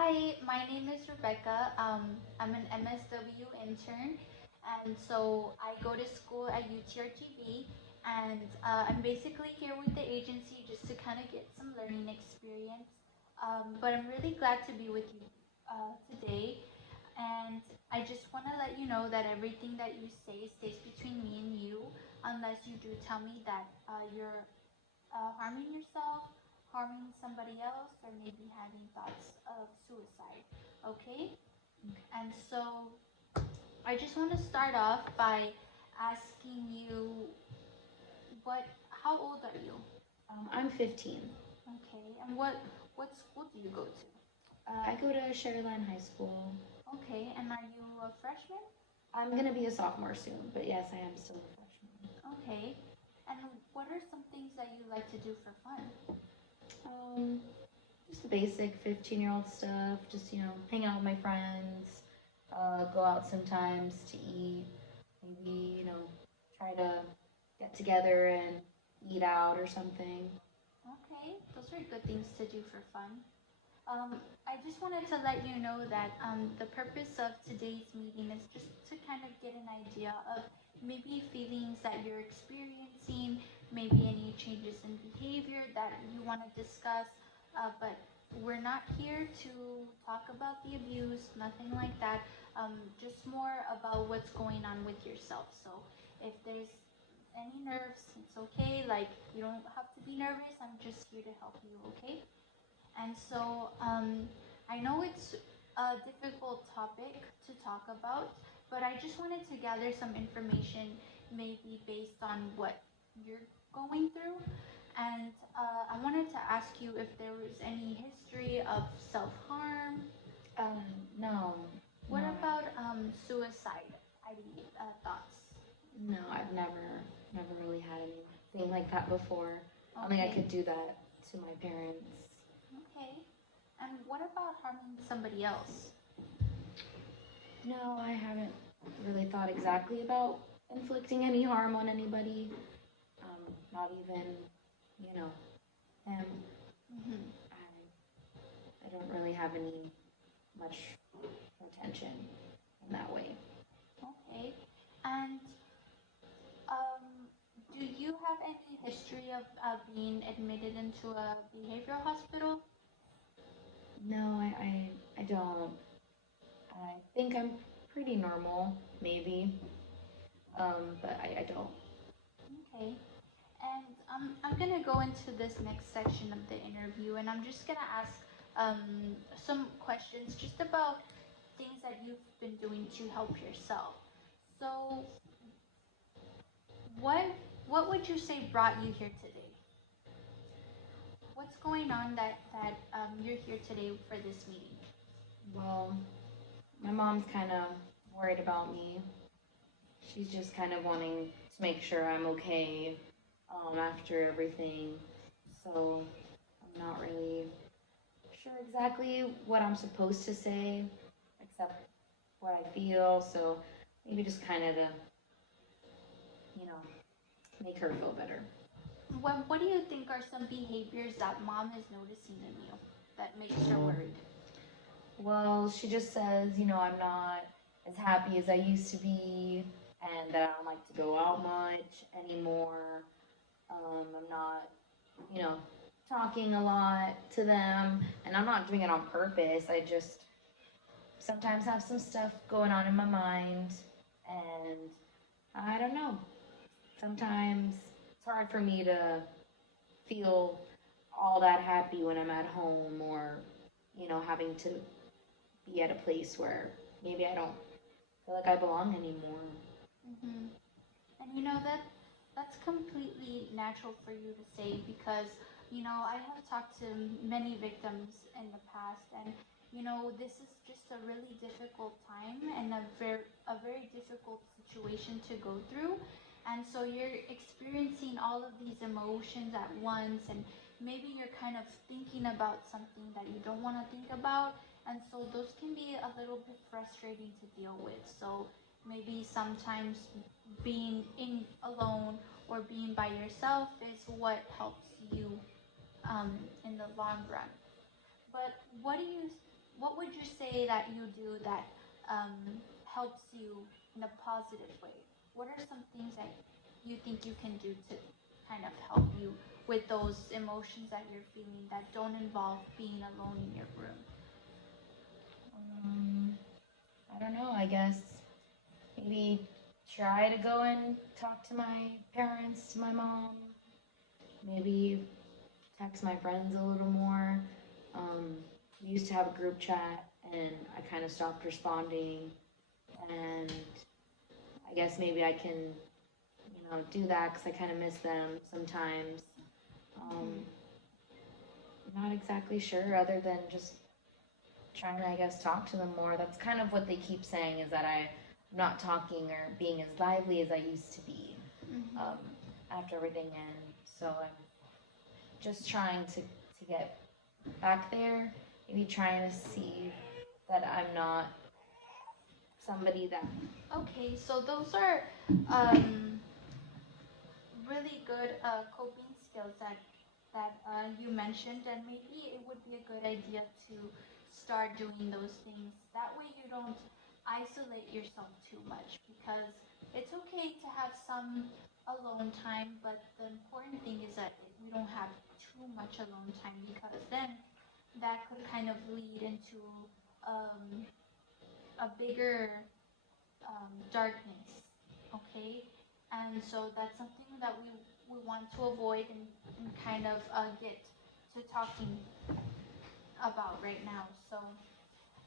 Hi, my name is Rebecca. I'm an MSW intern, and so I go to school at UTRGV, and I'm basically here with the agency just to kind of get some learning experience. But I'm really glad to be with you today, and I just want to let you know that everything that you say stays between me and you, unless you do tell me that you're harming yourself, harming somebody else, or maybe having thoughts of suicide. Okay? And so I just want to start off by asking you how old are you? I'm 15. Okay, and what school do you go to? I go to Sherryland High School. Okay, and are you a freshman? I'm gonna be a sophomore soon, but yes, I am still a freshman. Okay, and what are some things that you like to do for fun? Um, just the basic 15-year-old stuff. Just hang out with my friends. Go out sometimes to eat. Maybe try to get together and eat out or something. Okay, those are good things to do for fun. I just wanted to let you know that the purpose of today's meeting is just to kind of get an idea of maybe feelings that you're experiencing, maybe any changes in behavior that you want to discuss. But we're not here to talk about the abuse, nothing like that. Just more about what's going on with yourself. So if there's any nerves, it's okay. Like, you don't have to be nervous. I'm just here to help you, okay? And so I know it's a difficult topic to talk about, but I just wanted to gather some information, maybe based on what you're going through. And I wanted to ask you if there was any history of self harm. No. What No. about suicide thoughts? No, I've never really had anything like that before. I don't think I Okay. could do that to my parents. Okay. And what about harming somebody else? No, I haven't really thought exactly about inflicting any harm on anybody. Not even, him. Mm-hmm. I don't really have any much intention in that way. Okay. And do you have any history of being admitted into a behavioral hospital? No, I don't. I think I'm pretty normal, maybe, but I don't. Okay. And I'm going to go into this next section of the interview, and I'm just going to ask some questions just about things that you've been doing to help yourself. So, what what would you say brought you here today? What's going on that you're here today for this meeting? Well, my mom's kind of worried about me. She's just kind of wanting to make sure I'm okay after everything. So I'm not really sure exactly what I'm supposed to say, except what I feel. So maybe just kind of to, you know, make her feel better. What do you think are some behaviors that mom is noticing in you that makes her worried? Well, she just says, I'm not as happy as I used to be, and that I don't like to go out much anymore. I'm not, you know, talking a lot to them, and I'm not doing it on purpose. I just sometimes have some stuff going on in my mind, and I don't know. Sometimes it's hard for me to feel all that happy when I'm at home or, having to be at a place where maybe I don't feel like I belong anymore. Mm-hmm. And that's completely natural for you to say because I have talked to many victims in the past, and this is just a really difficult time and a very difficult situation to go through. And so you're experiencing all of these emotions at once, and maybe you're kind of thinking about something that you don't want to think about, and so those can be a little bit frustrating to deal with. So maybe sometimes being in alone or being by yourself is what helps you in the long run. But what would you say that you do that um, helps you in a positive way? What are some things that you think you can do to kind of help you with those emotions that you're feeling that don't involve being alone in your room? Um, I don't know. I guess maybe try to go and talk to my parents, to my mom. Maybe text my friends a little more. Um, we used to have a group chat, and I kind of stopped responding. And I guess maybe I can, do that because I kind of miss them sometimes. Um, Not exactly sure, other than just trying to, I guess, talk to them more. That's kind of what they keep saying, is that I'm not talking or being as lively as I used to be um, after everything ends. So I'm just trying to get back there, maybe trying to see that I'm not somebody that. Okay, so those are um, really good coping skills that you mentioned, and maybe it would be a good idea to start doing those things. That way, you don't isolate yourself too much, because it's okay to have some alone time, but the important thing is that we don't have too much alone time, because then that could kind of lead into um, a bigger darkness, okay? And so that's something that we want to avoid, and kind of get to talking about right now. So,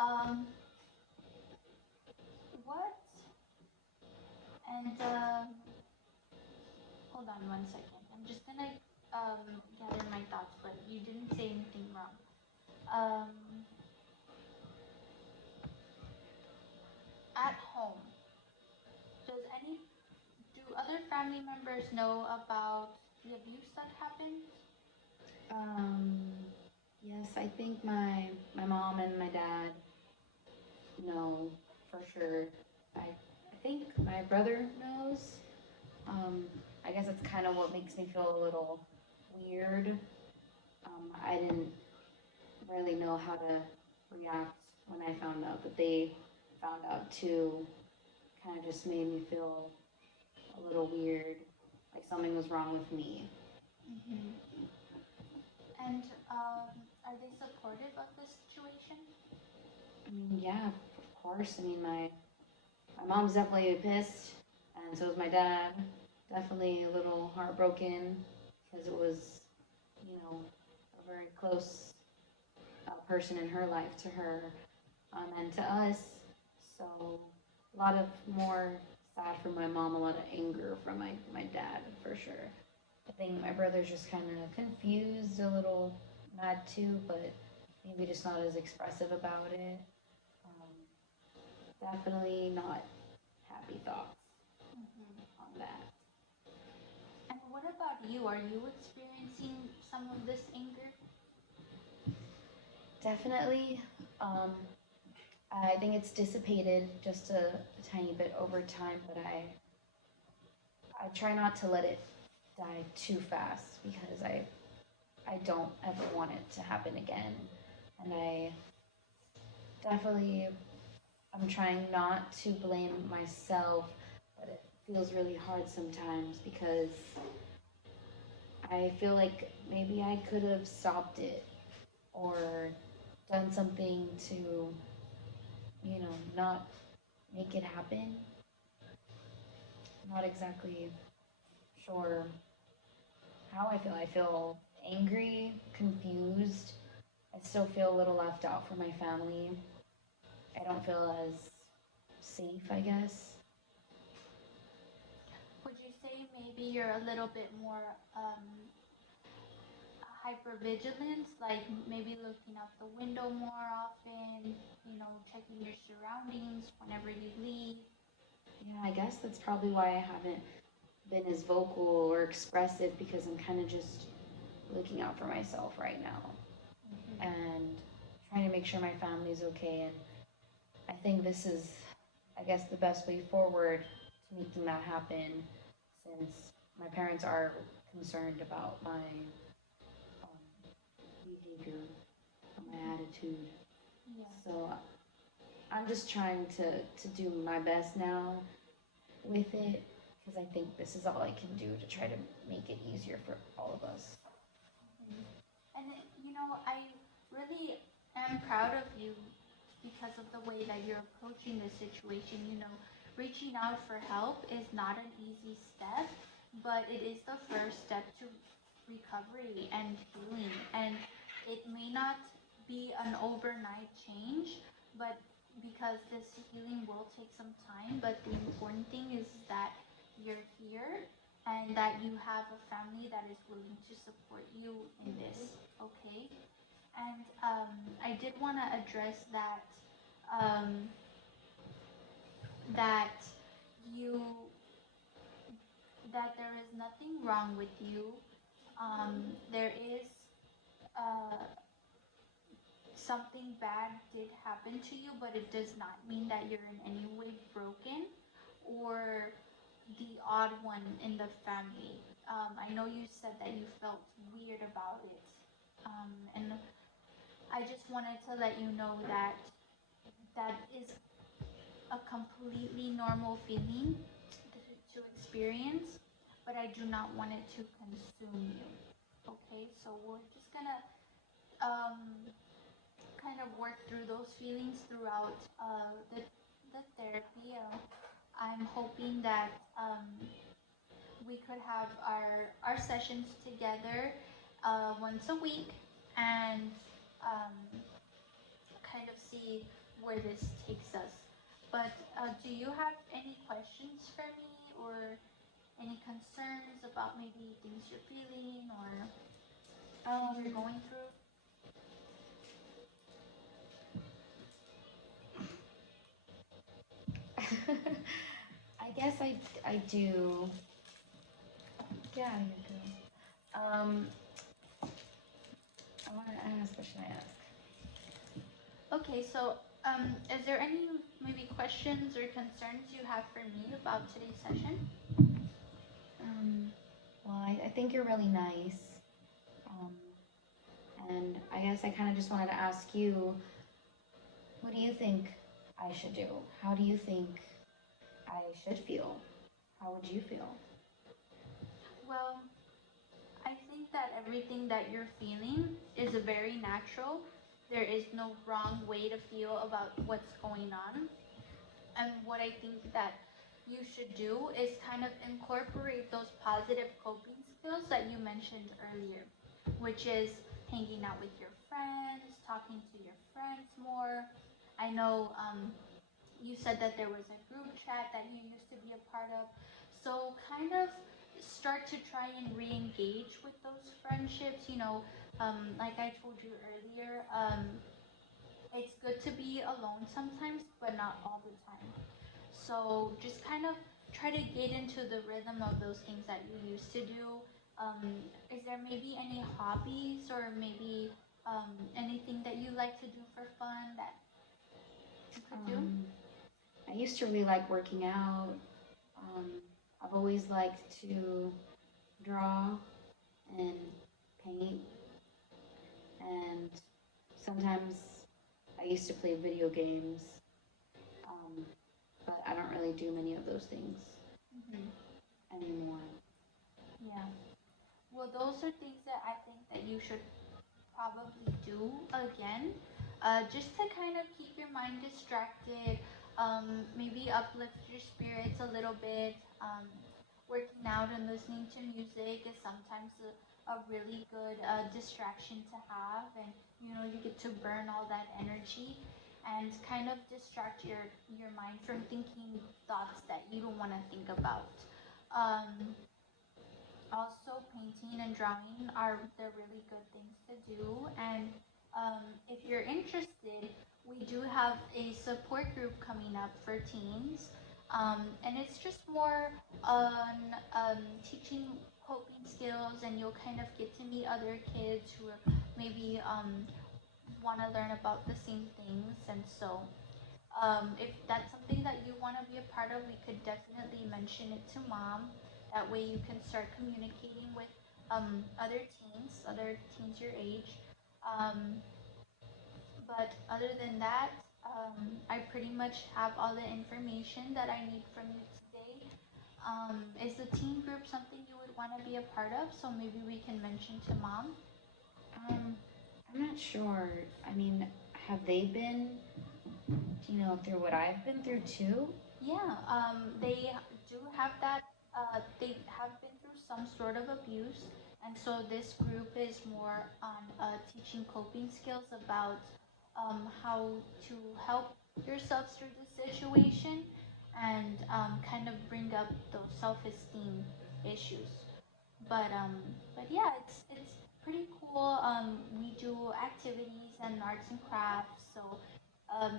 um, what? And hold on one second. I'm just gonna gather my thoughts, but you didn't say anything wrong. Um, at home, does any do other family members know about the abuse that happened? Um, yes, I think my mom and my dad know for sure. I think my brother knows. Um, I guess that's kind of what makes me feel a little weird. I didn't really know how to react when I found out that they found out too. Kind of just made me feel a little weird, like something was wrong with me. Mm-hmm. And are they supportive of the situation? I mean, yeah, of course. I mean, my mom's definitely pissed, and so is my dad. Definitely a little heartbroken because it was, a very close person in her life to her, and to us. So a lot of more sad for my mom, a lot of anger from my dad for sure. I think my brother's just kind of confused, a little mad too, but maybe just not as expressive about it. Um, Definitely not happy thoughts Mm-hmm. on that. And what about you? Are you experiencing some of this anger? Definitely. Um, I think it's dissipated just a tiny bit over time, but I try not to let it die too fast because I don't ever want it to happen again. And I definitely I'm trying not to blame myself, but it feels really hard sometimes because I feel like maybe I could have stopped it or done something to, not make it happen. Not exactly sure how I feel. I feel angry, confused. I still feel a little left out for my family. I don't feel as safe, I guess. Would you say maybe you're a little bit more hyper vigilant, like maybe looking out the window more often, checking your surroundings whenever you leave? Yeah, I guess that's probably why I haven't been as vocal or expressive because I'm kind of just looking out for myself right now and trying to make sure my family's okay. And I think this is, I guess, the best way forward to making that happen since my parents are concerned about my behavior, my attitude. Yeah. So I'm just trying to do my best now with it because I think this is all I can do to try to make it easier for all of us. Mhm. And I really am proud of you because of the way that you're approaching the situation. Reaching out for help is not an easy step, but it is the first step to recovery and healing. And it may not be an overnight change, but because this healing will take some time, but the important thing is that you're here and that you have a family that is willing to support you in this, okay? And I did want to address um, that you that there is nothing wrong with you. There is uh, something bad did happen to you, but it does not mean that you're in any way broken or the odd one in the family. I know you said that you felt weird about it, and I just wanted to let you know that that is a completely normal feeling to experience, but I do not want it to consume you. Okay, so we're just gonna um, kind of work through those feelings throughout the therapy. I'm hoping that we could have our sessions together once a week and um, kind of see where this takes us. But do you have any questions for me or any concerns about maybe things you're feeling or things you're going through? I guess I do. Get out of here, girl. I want to ask. What should I ask? Okay, so is there any maybe questions or concerns you have for me about today's session? Well, I think you're really nice. Um, and I guess I kind of just wanted to ask you, what do you think I should do? How do you think I should feel? How would you feel? Well, I think that everything that you're feeling is very natural. There is no wrong way to feel about what's going on. And what I think that you should do is kind of incorporate those positive coping skills that you mentioned earlier, which is hanging out with your friends, talking to your friends more. I know you said that there was a group chat that you used to be a part of. So kind of start to try and re-engage with those friendships. Like I told you earlier, it's good to be alone sometimes, but not all the time. So just kind of try to get into the rhythm of those things that you used to do. Is there maybe any hobbies or maybe anything that you like to do for fun that you could do? I used to really like working out. Um, I've always liked to draw and paint, and sometimes I used to play video games, um, but I don't really do many of those things Mm-hmm. anymore. Yeah. Well, those are things that I think that you should probably do again, just to kind of keep your mind distracted, maybe uplift your spirits a little bit. Working out and listening to music is sometimes a really good distraction to have, and you get to burn all that energy and kind of distract your mind from thinking thoughts that you don't want to think about. Um, Also, painting and drawing are the really good things to do. And if you're interested, we do have a support group coming up for teens. And it's just more on teaching coping skills, and you'll kind of get to meet other kids who are maybe want to learn about the same things. And so, if that's something that you want to be a part of, we could definitely mention it to mom. That way you can start communicating with other teens your age. Um, but But other than that, I pretty much have all the information that I need from you today. Is the teen group something you would want to be a part of? So maybe we can mention to mom. Um, I'm not sure. I mean, have they been, through what I've been through too? Yeah, they do have that. They have been through some sort of abuse, and so this group is more on teaching coping skills about how to help yourselves through the situation and kind of bring up those self-esteem issues. But yeah, it's pretty cool. We do activities and arts and crafts, so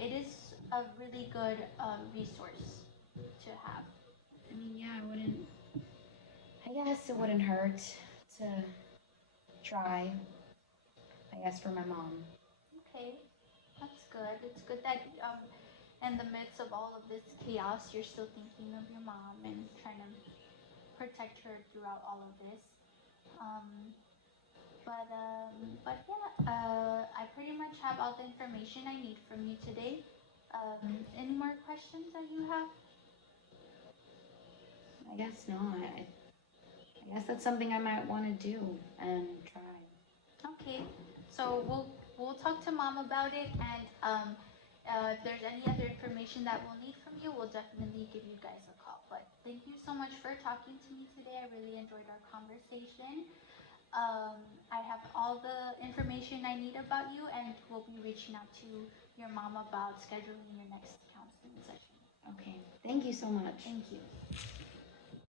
it is a really good resource to have. I mean, yeah, I guess it wouldn't hurt to try, I guess, for my mom. Okay, that's good. It's good that in the midst of all of this chaos, you're still thinking of your mom and trying to protect her throughout all of this. Um, but yeah, I pretty much have all the information I need from you today. Any more questions that you have? I guess not. I guess that's something I might want to do and try. Okay, so we'll talk to mom about it, and if there's any other information that we'll need from you, we'll definitely give you guys a call. But thank you so much for talking to me today. I really enjoyed our conversation. I have all the information I need about you, and we'll be reaching out to your mom about scheduling your next counseling session. Okay, thank you so much. Thank you.